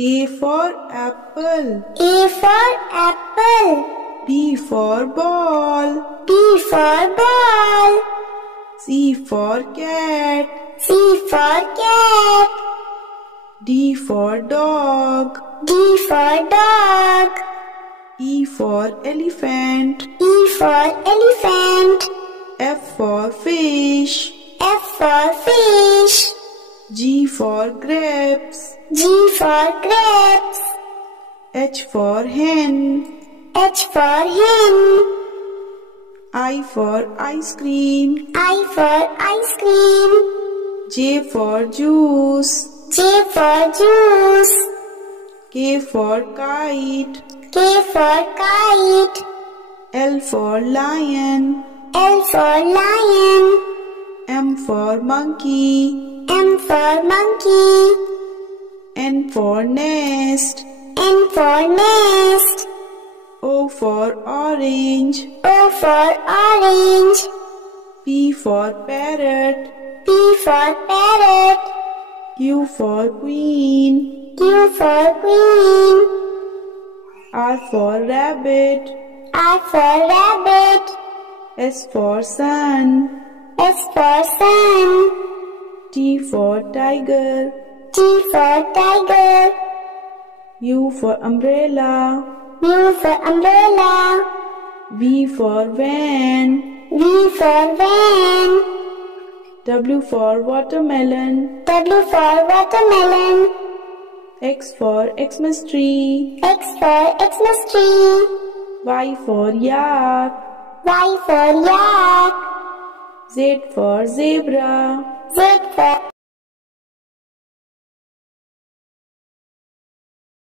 A for apple. A for apple. B for ball. B for ball. C for cat. C for cat. D for dog. D for dog. E for elephant. E for elephant. F for fish. F for fish. G for grapes. G for grapes. H for hen. H for hen. I for ice cream. I for ice cream. J for juice. J for juice. K for kite. K for kite. L for lion. L for lion. M for monkey. M for monkey. N for nest. N for nest. O for orange. O for orange. P for parrot. P for parrot. Q for queen. Q for queen. R for rabbit. R for rabbit. S for sun. S for sun. T for tiger. T for tiger. U for umbrella. U for umbrella. V for van. V for van. W for watermelon. W for watermelon. X for Xmas tree. X for Xmas tree. Y for yak. Y for yak. Z for zebra. Z for